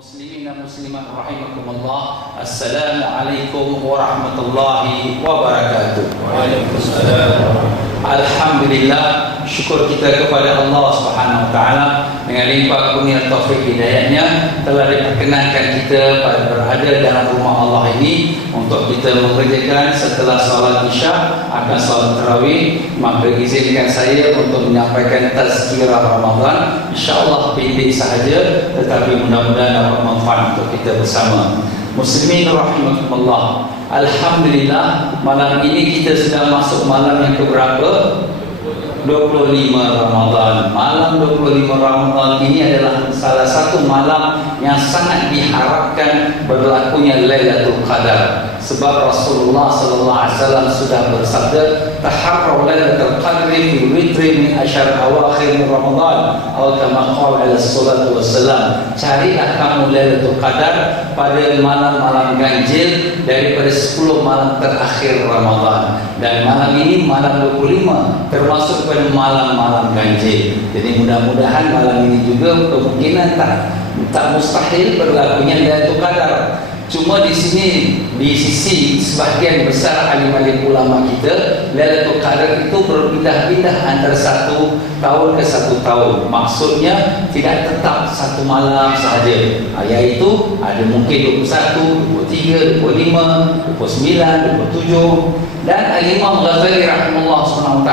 Muslimin dan muslimat rahimakumullah. Assalamualaikum warahmatullahi wabarakatuh. Waalaikumsalam. Alhamdulillah, syukur kita kepada Allah Subhanahu wa taala dengan limpah kurnia taufik hidayahnya telah diperkenankan kita berada dalam rumah Allah ini untuk kita mengerjakan setelah solat Isya akan solat tarawih. Maka izinkan saya untuk menyampaikan tazkirah Ramadan, insyaallah pendek sahaja tetapi mudah-mudahan dapat manfaat untuk kita bersama. Muslimin rahimakumullah. Alhamdulillah, malam ini kita sedang masuk malam yang keberapa? 25 Ramadan. Malam 25 Ramadan ini adalah salah satu malam yang sangat diharapkan berlakunya Lailatul Qadar. Sebab Rasulullah sallallahu alaihi wasallam sudah bersabda, "Taharraw Lailatul Qadri fi witri min asyar awakhir Ramadan." Atau kama qala alaihi salatu wassalam, carilah kamu Lailatul Qadar pada malam-malam ganjil daripada 10 malam terakhir Ramadan. Dan malam ini malam 25 termasuk pada malam-malam ganjil. Jadi mudah-mudahan malam ini juga kemungkinan tak mustahil berlakunya Lailatul Qadar. Cuma di sini, di sisi sebahagian besar alim-alim ulama kita, Lailatul Qadar itu berpindah-pindah antara satu tahun ke satu tahun. Maksudnya tidak tetap satu malam sahaja, iaitu ada mungkin 21, 23, 25, 29, 27. Dan Al-Imam Ghazali rahimahullah SWT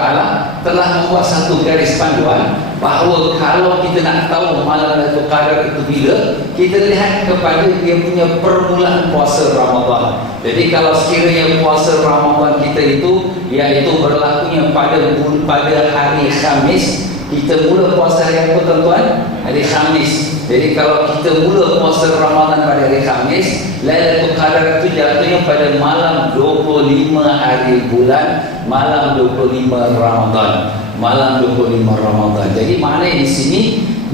telah membuat satu garis panduan bahawa kalau kita nak tahu malam Lailatul Qadar itu bila, kita lihat kepada dia punya permulaan puasa Ramadan. Jadi kalau sekiranya puasa Ramadan kita itu iaitu berlakunya pada hari Khamis, kita mula puasa hari apa tuan-tuan? Hari Khamis. Jadi kalau kita mula puasa Ramadan pada hari Khamis, Lailatul Qadar itu jatuhnya pada malam 25 hari bulan, malam 25 Ramadan. Malam 25 Ramadan. Jadi maknanya di sini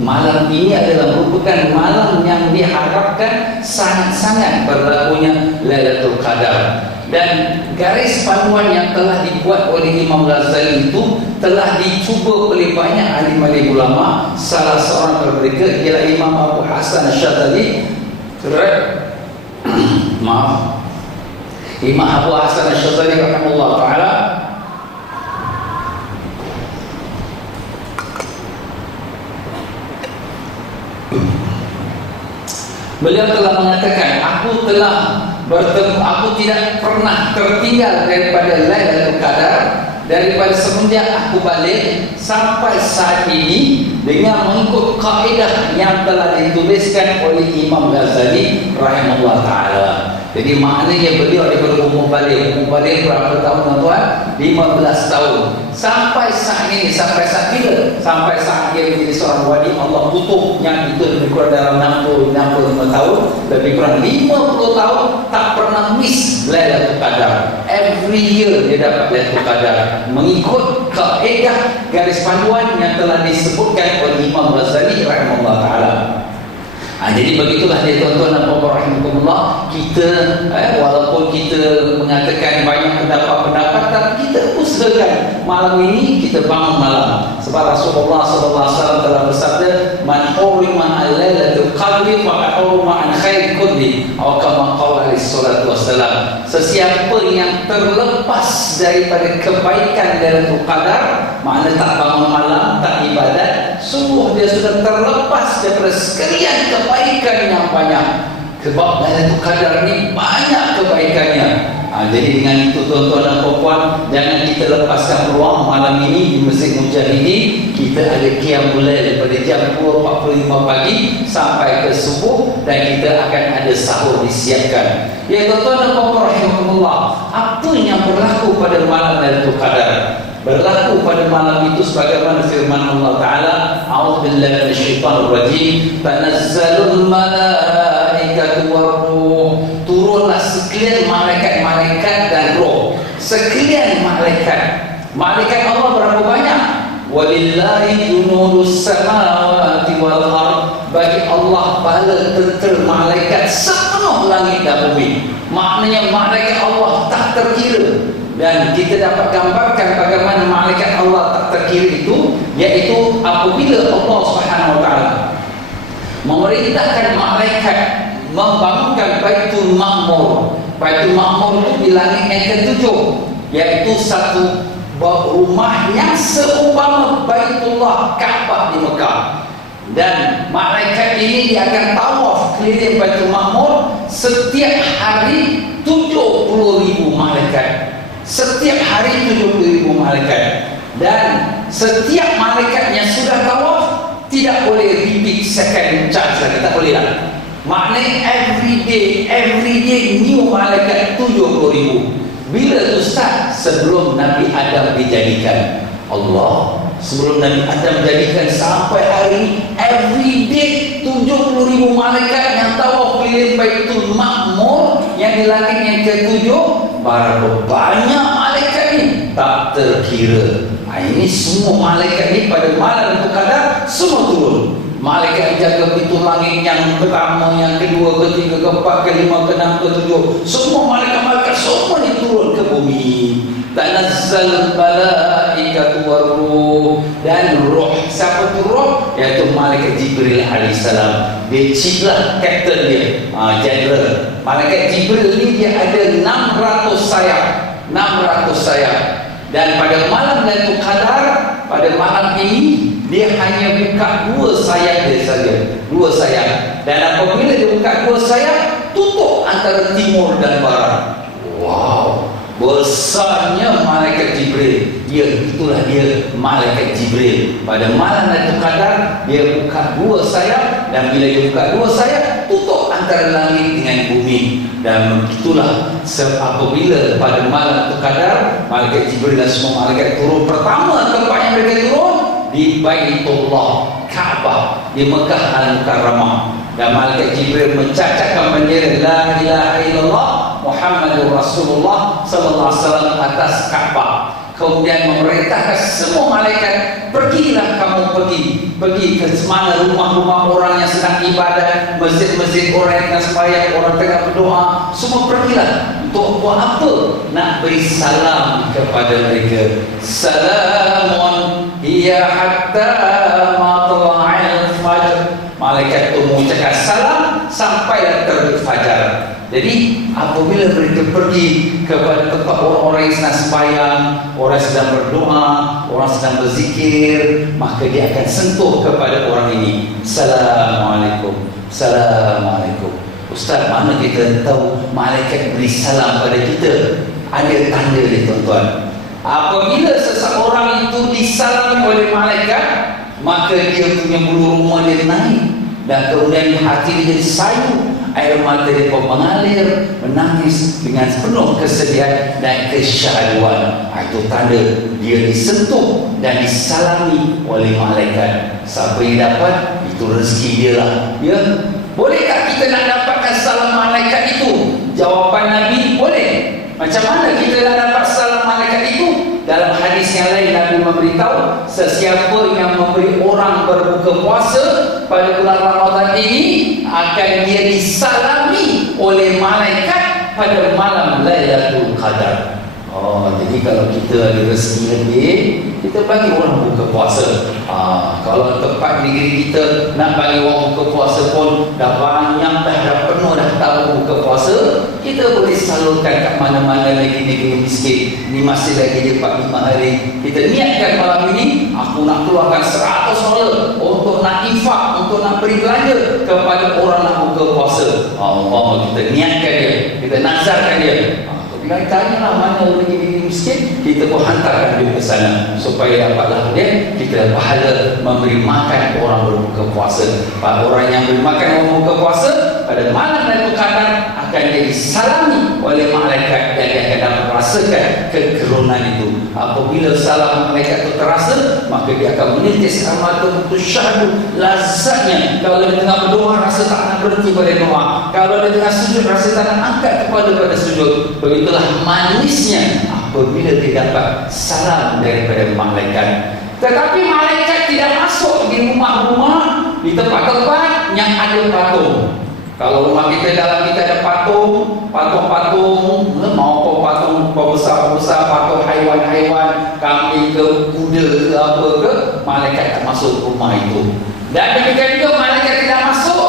malam ini adalah merupakan malam yang diharapkan sangat-sangat berlakunya Lailatul Qadar. Dan garis panduan yang telah dibuat oleh Imam Ghazali itu telah dicuba oleh banyak alim-alim ulama. Salah seorang daripada mereka ialah Imam Abu Hasan Asy'adzali. Imam Abu Hasan Asy'adzali rahimahullah taala beliau telah mengatakan, aku tidak pernah tertinggal daripada Lailatul Qadar daripada semenjak aku balik sampai saat ini dengan mengikut kaedah yang telah dituliskan oleh Imam Ghazali rahimahullah taala. Jadi maknanya beliau daripada umur balik berapa tahun tuan-tuan? 15 tahun. Sampai saat ini, sampai saat bila? Sampai saat dia menjadi seorang wali Allah tutup yang itu lebih kurang dalam 65 tahun, lebih kurang 50 tahun tak pernah miss Lailatul Qadar. Every year dia dapat Lailatul Qadar mengikut kaedah garis panduan yang telah disebutkan oleh Imam Ghazali rahimahullah taala. Jadi begitulah dia tuan-tuan dan puan-puan rahimakumullah. Kita walaupun kita mengatakan banyak pendapat-pendapat, tapi kita usahakan malam ini kita bangun malam. Sebab Rasulullah sallallahu alaihi wasallam telah bersabda, "Man hurima al-lailatul qadri faqad hurima an khair kulli." Atau kama qala alaihi salatu wassalam, sesiapa yang terlepas daripada kebaikan Lailatul Qadar, maknanya tak bangun malam, tak ibadat, sungguh dia sudah terlepas daripada sekalian kebaikan yang banyak. Sebab Lailatul Qadar ni banyak kebaikannya. Jadi dengan itu tuan-tuan dan puan-puan, jangan kita lepaskan peluang malam ini di Masjid Mujahidin. Kita ada qiyamul lail pada jam 2.45 pagi sampai ke subuh, dan kita akan ada sahur disiapkan. Ya tuan-tuan dan puan-puan rahimakumullah, apa yang berlaku pada malam Lailatul Qadar? Berlaku pada malam itu sebagaimana firman Allah Ta'ala, "A'udzubillahi minasyaitonir rajim, tanazzalul malaikatu war-ruh." Turunlah sekalian malaikat-malaikat dan roh. Sekalian malaikat. Malaikat Allah berapa banyak? Walillahi junudus samawati wal ardh. Bagi Allah bala tentera malaikat sepenuh langit dan bumi. Maknanya malaikat Allah tak terkira. Dan kita dapat gambarkan bagaimana malaikat Allah tak terkira itu, iaitu apabila Allah Subhanahu wa taala memerintahkan malaikat membangunkan Baitul Ma'mur. Baitul Ma'mur itu di langit yang ketujuh, yaitu satu rumah yang seumpama Baitullah Kaabah di Mekah. Dan malaikat ini dia akan tawaf keliling Baitul Ma'mur setiap hari 70,000 malaikat. Setiap hari 70,000 malaikat. Dan setiap malaikat yang sudah tawaf tidak boleh repeat second chance lagi, tak boleh lah. Maknanya every day new malaikat 70,000. Bila tu start? Sebelum Nabi Adam dijadikan. Allah, sebelum Nabi Adam dijadikan sampai hari ini, every day 70,000 malaikat yang tawaf keliling Baitul Ma'mur yang di langit yang ketujuh. Berapa banyak malaikat ni? Tak terkira. Ini semua malaikat ni pada malam itu kadang semua turun. Malaikat jaga pintu langit yang pertama, yang kedua, ketiga, keempat, kelima, keenam, ketujuh. Semua malaikat-malaikat semua ni turun ke bumi. Tanazzal malaikatu waruh. Dan roh, siapa tu roh? Iaitu malaikat Jibril alaihissalam. Dia chief lah, captain dia, general. Malaikat Jibril ni dia ada 600 sayap. 600 sayap. Dan pada malam Lailatul Qadar, pada malam ini dia hanya buka 2 sayap dia saja. 2 sayap. Dan apabila dia buka 2 sayap, tutup antara timur dan barat. Wow, besarnya malaikat Jibril. Itulah dia malaikat Jibril. Pada malam Lailatul Qadar dia buka 2 sayap. Dan bila dia buka 2 sayap, tutup antara langit dengan bumi. Dan itulah apabila pada malam Lailatul Qadar malaikat Jibril dan semua malaikat turun. Pertama tempat yang mereka turun di Baitullah Kaabah di Mekah Al-Mukarramah. Dan malaikat Jibril mencacahkan bendera la ilaha illallah Muhammadur Rasulullah sallallahu alaihi wasallam atas Kaabah. Kemudian memerintahkan semua malaikat, pergilah kamu pergi ke mana rumah-rumah orang yang sedang ibadah, masjid-masjid orang yang tengah sembahyang, orang tengah berdoa, semua pergilah. Untuk buat apa? Nak beri salam kepada mereka. Salamun hiya hatta matla'il fajr. Malaikat itu mengucapkan salam sampai terbit fajar. Jadi apabila mereka pergi kepada tempat orang-orang yang sedang sembahyang, orang sedang berdoa, orang sedang berzikir, maka dia akan sentuh kepada orang ini. Assalamualaikum. Assalamualaikum. Ustaz, mana kita tahu malaikat beri salam pada kita? Ada tanda dia, tuan-tuan. Apabila seseorang itu disalami oleh malaikat, maka dia punya bulu rumah dia naik. Dan kemudian hati dia jadi sayu, air mata dia pun mengalir, menangis dengan penuh kesedihan dan kesyahduan. Itu tanda dia disentuh dan disalami oleh malaikat. Siapa yang dapat, itu rezeki dia lah. Ya? Bolehkah kita nak dapatkan salam malaikat itu? Jawapan Nabi, boleh. Macam mana kita nak dapat salam malaikat itu? Dalam hadis yang lain Nabi memberitahu, sesiapa yang memberi orang berbuka puasa pada bulan Ramadan ini akan dia disalami oleh malaikat pada malam Lailatul Qadar. Jadi kalau kita ada rezeki lebih, kita bagi orang buka puasa. Kalau tempat negeri kita nak bagi orang buka puasa pun dah banyak, dah penuh dah tahun buka puasa, kita boleh salurkan kat mana-mana negeri-negeri miskin. Ni masih lagi 4-5 hari. Kita niatkan malam ini, aku nak keluarkan $100 untuk nak infak, untuk nak beri belanja kepada orang nak buka puasa. Kita niatkan dia, kita nazarkan dia. Bila tanyalah mana negeri miskin, kita pun hantarkan dia ke sana supaya dapatlah dia kita pahala memberi makan orang berbuka puasa. Orang yang beri makan orang berbuka puasa pada malam Lailatul Qadar akan disalami oleh malaikat dan dia akan dapat merasakan kekerunan itu. Apabila salam malaikat itu terasa, maka dia akan menitis air mata putus syahdu, lazatnya. Kalau dia tengah berdoa, rasa tak nak berhenti pada doa. Kalau dia tengah sujud, rasa tak nak angkat kepala pada sujud. Begitulah manisnya apabila dia dapat salam daripada malaikat. Tetapi malaikat tidak masuk di rumah-rumah, di tempat-tempat yang ada patung. Kalau rumah kita, dalam kita ada patung, mau patung besar-besar, patung haiwan-haiwan, kambing ke, kuda ke, apa ke, malaikat tak masuk rumah itu. Dan demikian juga malaikat tidak masuk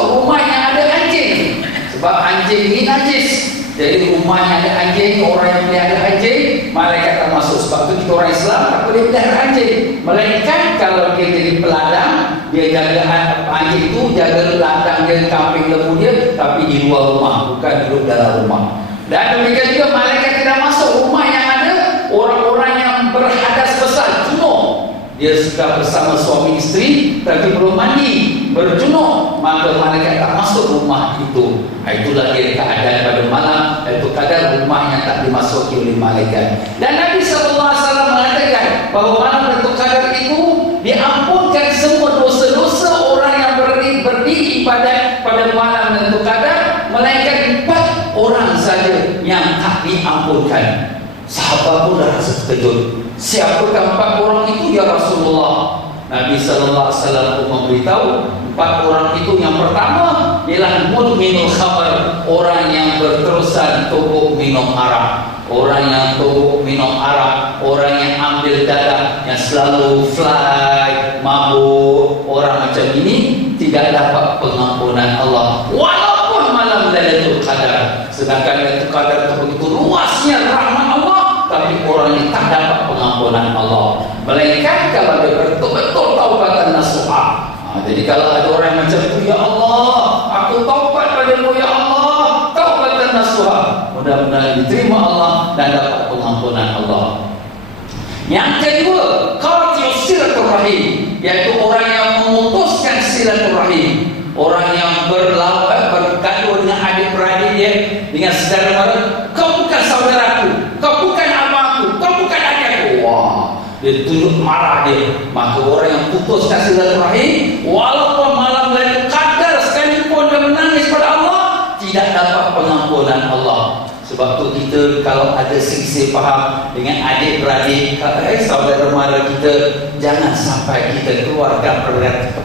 anjing ni najis. Jadi rumah yang ada anjing, orang yang pelihara anjing, malaikat tak masuk. Sebab tu kita orang Islam tak boleh pelihara anjing. Melainkan kalau dia jadi peladang, dia jaga anjing tu, jaga ladang dia, kambing lembu dia, tapi di luar rumah, bukan duduk dalam rumah. Dan demikian juga malaikat tidak masuk rumah yang ada orang-orang yang berhadas besar, junub. Dia sudah bersama suami isteri tapi belum mandi, berjunub, maka malaikat tak masuk rumah itu. Itulah dia keadaan pada malam, iaitu kadar rumah yang tak dimasuki oleh malaikat. Dan Nabi SAW mengatakan bahawa malam Lailatul Qadar itu diampunkan semua dosa-dosa orang yang berdiri ibadat pada malam Lailatul Qadar, melainkan 4 orang saja yang tak diampunkan. Sahabat pun dah rasa terkejut. Siapakah 4 orang itu ya Rasulullah? Nabi SAW pun memberitahu 4 orang itu. Yang pertama ialah mudminul khamar, orang yang berterusan tubuh minum arak. Orang yang tubuh minum arak, orang yang ambil dadah, yang selalu fly, mabuk, orang macam ini tidak dapat pengampunan Allah walaupun malam Lailatul Qadar. Sedangkan Lailatul Qadar itu begitu luasnya rahmat Allah, tapi orang ini tak dapat pengampunan Allah, melainkan kalau dia betul-betul taubatan nasuha. Jadi kalau ada orang macam itu, ya Allah, aku taubat padamu ya Allah, taubatan nasuha, mudah-mudahan diterima Allah dan dapat pengampunan Allah. Yang kedua, qati'us silaturrahim, yaitu orang yang memutuskan silaturrahim, orang yang bergaduh dengan adik-beradik dia, dengan saudara mara. Kau bukan saudaraku, kau bukan abangku, kau bukan adikku. Wah, dia tunjuk marah dia. Maka orang yang putuskan silaturahim, walaupun malam Lailatul Qadar sekalipun dia menangis pada Allah, tidak dapat pengampunan Allah. Sebab tu kita kalau ada selisih faham dengan adik-beradik, saudara mara kita, jangan sampai kita keluarkan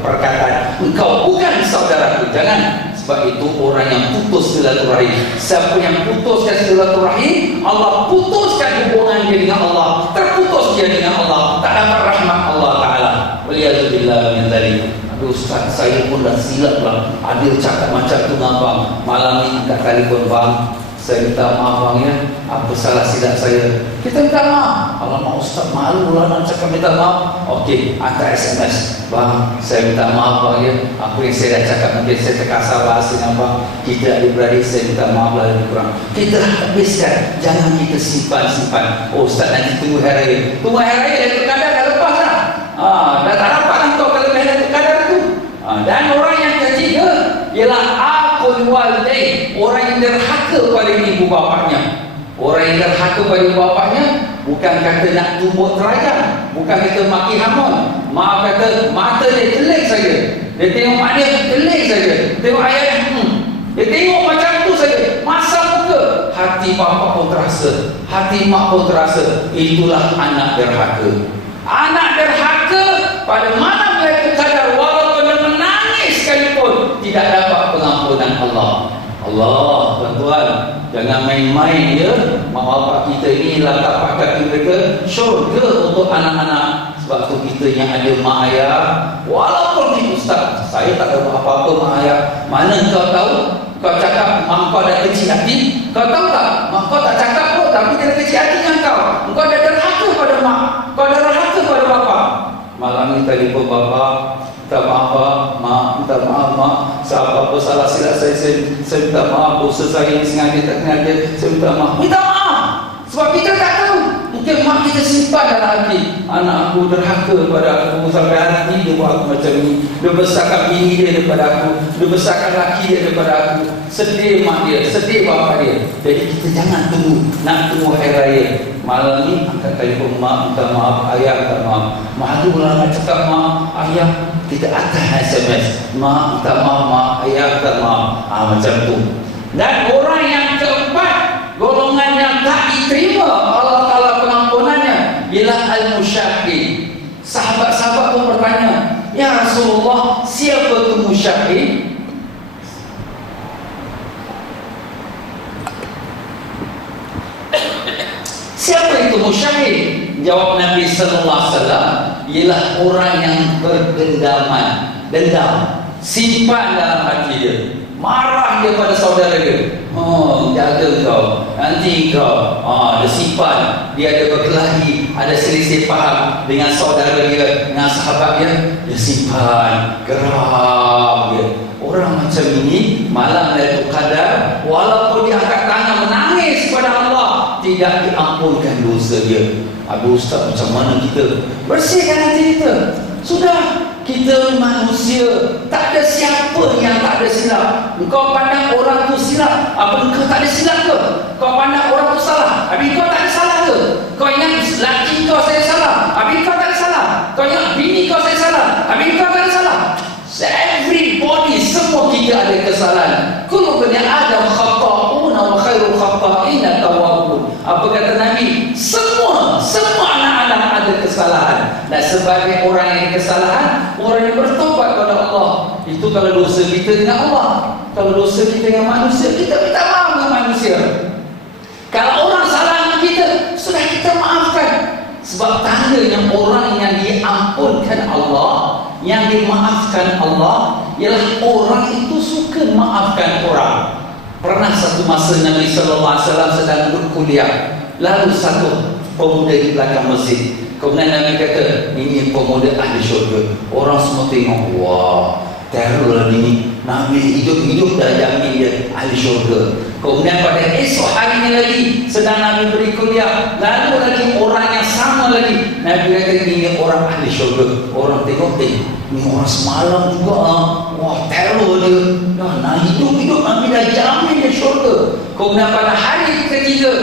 perkataan engkau bukan saudaraku. Jangan. Sebab itu orang yang putus silaturahim. Siapa yang putuskan silaturahim, Allah putuskan hubungan dia dengan Allah, terputus dia dengan Allah, tak dapat rahmat Allah Ta'ala. Waliyahzubillah min dzalik. Aduh Ustaz, saya pun dah silap lah, Adil cakap macam tu dengan abang. Malam ni angkat telefon, bang, saya minta maaf bang ya, apa salah silap saya. Kita minta maaf. Alamak Ustaz, malu lah nak cakap minta maaf. Okey, hantar SMS, bang, saya minta maaf bang ya, apa yang saya dah cakap mungkin saya terkasar bahasa dengan bang. Kita adik-beradik, saya minta maaf lah lebih kurang. Kita habiskan, jangan kita simpan-simpan. Oh Ustaz, nanti tunggu hari raya. Tunggu hari raya, Lailatul Qadar dah lepas dah. Dah tak dapat lah kau kalau Lailatul Qadar tu. Dan orang yang ketiga ialah aqul walidain, orang yang derhaka pada ibu bapaknya. Orang yang derhaka pada ibu bapaknya bukan kata nak tumbuk terajang, bukan kata maki hamun. Maaf kata mata dia telik saja. Dia tengok mak dia telik saja. Tengok ayah dia, dia tengok macam tu saja. Masa muka, hati bapa pun terasa, hati mak pun terasa. Itulah anak derhaka. Anak derhaka pada malam Lailatul Qadar, walaupun dia menangis sekalipun, tidak dapat pengampunan Allah. Allah, tuan-tuan, jangan main-main ya. Mak bapak kita ini tapak kaki mereka syurga untuk anak-anak. Sebab tu kita yang ada mak ayah, walaupun kita Ustaz, saya tak tahu apa-apa mak ayah. Mana kau tahu? Kau cakap mak kau dah kecil hati. Kau tahu tak? Mak kau tak cakap pun, tapi dia dah kecil hati dengan kau. Kau dah derhaka pada mak, kau dah derhaka pada bapak. Malam ni telefon bapak, minta maaf pak, mak, minta maaf mak, apa salah silap saya minta maaf, dosa saya ni sengaja tak sengaja, saya minta maaf. Minta maaf. Sebab kita tak tahu, mungkin mak kita simpan dalam hati, anak aku derhaka pada aku, sampai hari ni dia buat aku macam ni, dia besarkan bini dia daripada aku, dia besarkan laki dia daripada aku. Sedih mak dia, sedih bapak dia. Jadi kita jangan tunggu hari raya. Malam ni angkat telefon mak, minta maaf, ayah minta maaf. Malu lah nak cakap mak, ayah, kita atas SMS, mak minta maaf mak, ayah minta maaf. Macam tu. Dan orang yang keempat, golongan yang tak diterima Allah Ta'ala pengampunannya, ialah al-musyahid. Sahabat-sahabat pun bertanya, ya Rasulullah, siapa tu musyahid? Siapa itu musyahid? Jawab Nabi sallallahu alaihi wasallam, ialah orang yang berdendaman, dendam, simpan dalam hati dia. marah dia pada saudara dia. Jaga kau, nanti kau dia simpan, dia ada berkelahi, ada selisih faham dengan saudara dia, dengan sahabat dia simpan, geram dia. Orang macam ini malam Lailatul Qadar, walaupun dia angkat tangan menangis kepada Allah, tidak diampunkan dosa dia. Aduh Ustaz, macam mana kita bersihkan hati kita? Sudah, kita manusia, tak ada siapa yang tak ada silap. Engkau pandang orang tu silap, apa engkau tak ada silap ke? Kau pandang orang tu salah, habis kau tak ada salah ke? Kau ingat laki kau saya salah, habis kau tak ada salah? Kau ingat bini kau saya salah, habis kau tak ada salah? Everybody, semua kita ada kesalahan. Kullu bani Adam khata'una wa khairul khata'ina tawwabun. Apa kata Nabi? Semua anak Adam ada kesalahan. Dan sebagai orang yang kesalahan, orang yang bertobat kepada Allah. Itu kalau dosa kita dengan Allah. Kalau dosa kita dengan manusia, kita minta maaf dengan manusia. Kalau orang salah dengan kita, sudah kita maafkan. Sebab tandanya orang yang diampunkan Allah, yang dimaafkan Allah, ialah orang itu suka maafkan orang. Pernah satu masa Nabi SAW sedang berkuliah, lalu satu pemuda di belakang masjid. Kemudian Nabi kata, ini pemuda ahli syurga. Orang semua tengok, wah, teror ni. Nabi hidup-hidup dah jamin dia ahli syurga. Kemudian pada esok harinya lagi, sedang Nabi beri kuliah, lalu lagi orang yang sama lagi, Nabi kata ini orang ahli syurga. Orang tengok, ini orang semalam juga, wah teror dia. Nah hidup-hidup Nabi dah jamin dia syurga. Kemudian pada hari ketiga,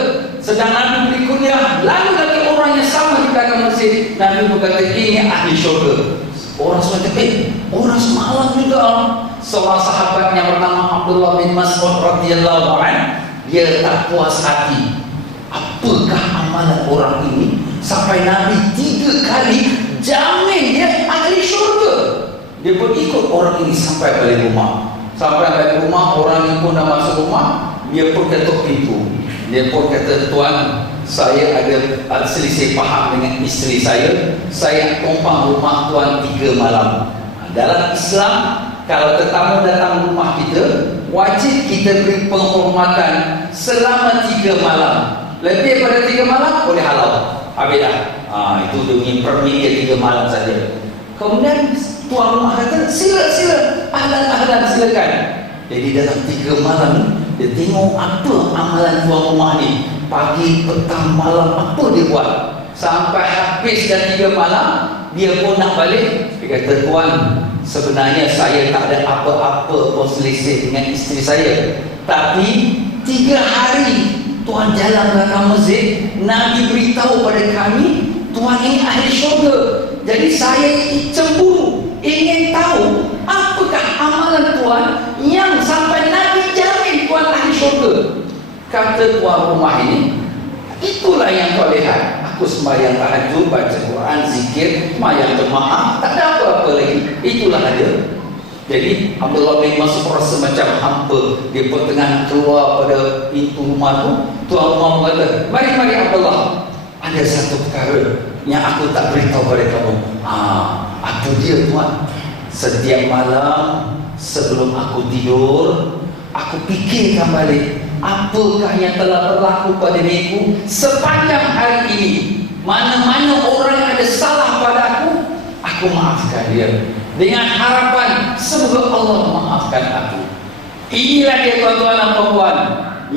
sedang Nabi beri kuliah, lalu lagi orang yang sama di belakang masjid, Nabi berkata ini ahli syurga. Orang semua kata, orang semalam juga. Seorang sahabat yang bernama Abdullah bin Mas'ud radhiyallahu anhu, dia tak puas hati. Apakah amalan orang ini sampai Nabi 3 kali jamin dia ahli syurga? Dia pun ikut orang ini sampai balik rumah. Sampai balik rumah, orang ini pun dah masuk rumah, dia pun ketuk pintu. Dia pun kata, tuan, saya ada selisih faham dengan isteri saya tumpang rumah tuan 3 malam. Dalam Islam, kalau tetamu datang rumah kita, wajib kita beri penghormatan selama 3 malam. Lebih pada 3 malam, boleh halau. Habis dah. Itu dia permit dia 3 malam saja. Kemudian tuan rumah kata, sila, ahlan, silakan. Jadi dalam 3 malam ni, dia tengok apa amalan tuan rumah ni. Pagi, petang, malam, apa dia buat. Sampai habis dah 3 malam, dia pun nak balik. Dia kata, tuan, sebenarnya saya tak ada apa-apa pun selisih dengan isteri saya. Tapi 3 hari tuan jalan belakang masjid, Nabi beritahu pada kami, tuan ini ahli syurga. Jadi saya cemburu, ingin tahu apakah amalan tuan yang sampai Nabi jamin tuan ahli syurga. Kata tuan rumah ini, itulah yang kau lihat. Aku sembahyang tahajud, baca Quran, zikir, sembahyang jemaah, tak ada apa-apa lagi. Itulah dia. Jadi Abdullah bin Mas'ud rasa macam hampa. Dia pun tengah keluar pada pintu rumah tu. Tuan rumah berkata, mari Abdullah, ada satu perkara yang aku tak beritahu pada kamu. Apa dia tuan? Setiap malam sebelum aku tidur, aku fikirkan balik apakah yang telah berlaku pada diriku sepanjang hari ini. Mana-mana orang yang ada salah pada aku maafkan dia, dengan harapan semoga Allah maafkan aku. Inilah dia tuan-tuan dan puan,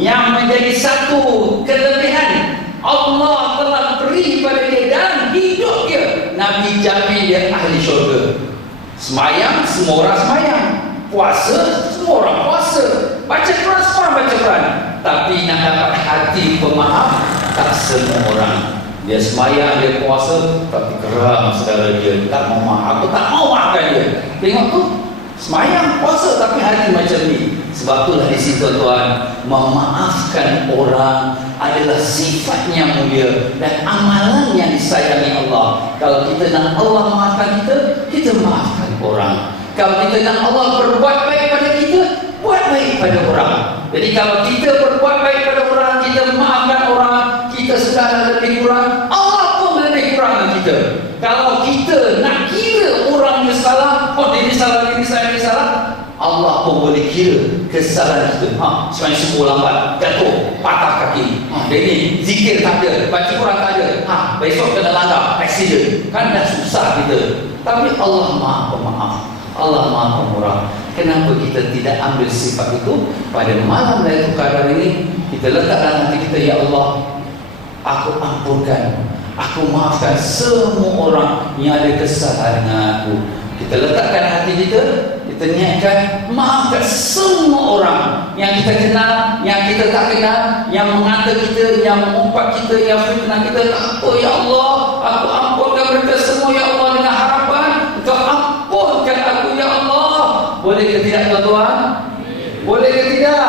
yang menjadi satu kelebihan Allah telah beri pada dia dalam hidup dia. Nabi jamin dia ahli syurga. Semayang, semua orang semayang. Puasa, semua orang puasa. Baca Quran, semua orang baca Quran. Tapi nak dapat hati pemaaf, tak semua orang. Dia semayang, dia puasa, tapi geram saudara dia, tak mau maaf. Aku tak mau maafkan dia. Tengok tu, semayang, puasa, tapi hati macam ni. Sebab itulah di situ tuan, memaafkan orang adalah sifatnya mulia dan amalan yang disayangi Allah. Kalau kita nak Allah maafkan kita maafkan orang. Kalau kita nak Allah berbuat baik pada kita, buat baik pada orang. Jadi kalau kita berbuat baik pada orang, kita maafkan orang, kita sudah lebih kurang, Allah pun lebih kurang dengan kita. Kalau kita nak kira orang yang salah, ini salah, Allah Allah pun boleh kira kesalahan kita. Sebenarnya subuh lambat, jatuh, patah kaki. Jadi zikir tak ada, baca Quran tak ada. Besok kena langgar, aksiden. Kan dah susah kita. Tapi Allah Maha Pemaaf, Allah Maha Pemurah. Kenapa kita tidak ambil sifat itu pada malam Lailatul Qadar ini? Kita letak dalam hati kita, ya Allah, aku ampunkan, aku maafkan semua orang yang ada kesalahan dengan aku. Kita letakkan hati kita, kita niatkan maafkan semua orang yang kita kenal, yang kita tak kenal, yang mengata kita, yang mengumpat kita, yang fitnah kita. Tak apa, ya Allah, aku ampunkan mereka semua, ya Allah, dengan harapan Engkau ampunkan aku, ya Allah. Boleh ke tidak, tuan-tuan? Boleh ke tidak?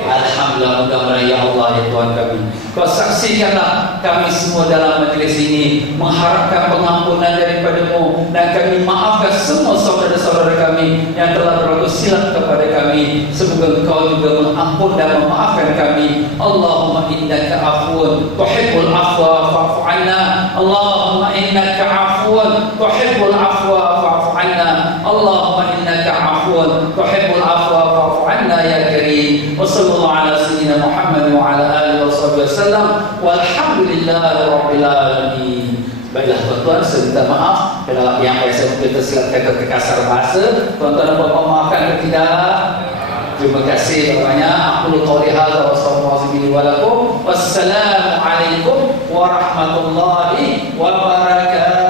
Alhamdulillah, mudah-mudahan ya Allah, ya Tuhan kami, Kau saksikanlah kami semua dalam majlis ini mengharapkan pengampunan daripada-Mu, dan kami maafkan semua saudara-saudara kami yang telah berlaku silap kepada kami. Semoga Engkau juga mengampun dan memaafkan kami. Allahumma innaka afuun tuhibbul afwa fa'fu 'anna. Allahumma innaka afuun tuhibbul afwa fa'fu 'anna. Allahumma innaka afuun tuhibbul afwa fa'fu 'anna ya karim. Wa sallallahu ala sayyidina Muhammad wa ala alihi wa sahbihi wasallam. Walhamdulillahirabbil alamin. Baiklah tuan-tuan, saya minta maaf kalau yang saya mungkin tersilap kata terkasar bahasa. Tuan-tuan dapat memaafkan ke tidak? Terima kasih banyak. Aku qauli hadza wa sallallahu wa lakum. Wassalamualaikum warahmatullahi wabarakatuh.